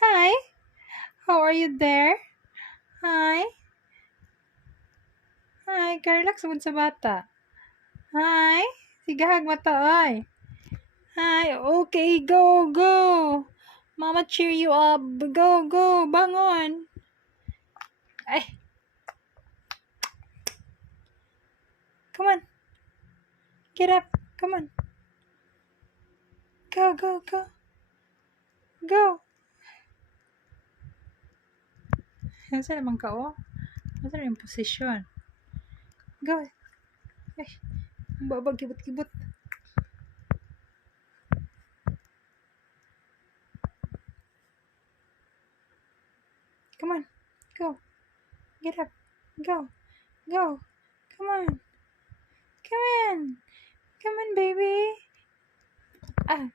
Hi, how are you there? Hi, hi, karelax mo sa bata. Hi, sigahag mata, ay. Hi, okay, go, go. Mama cheer you up. Go, go, bangon. Ay, come on. Get up, come on. Go, go, go. Go. Nasa naman ka, oh? Nasa yung posisyon? Go. Ay, babag, kibot-kibot. Come on, go. Get up, go, go. Come on, come on. Come on, baby. Ah,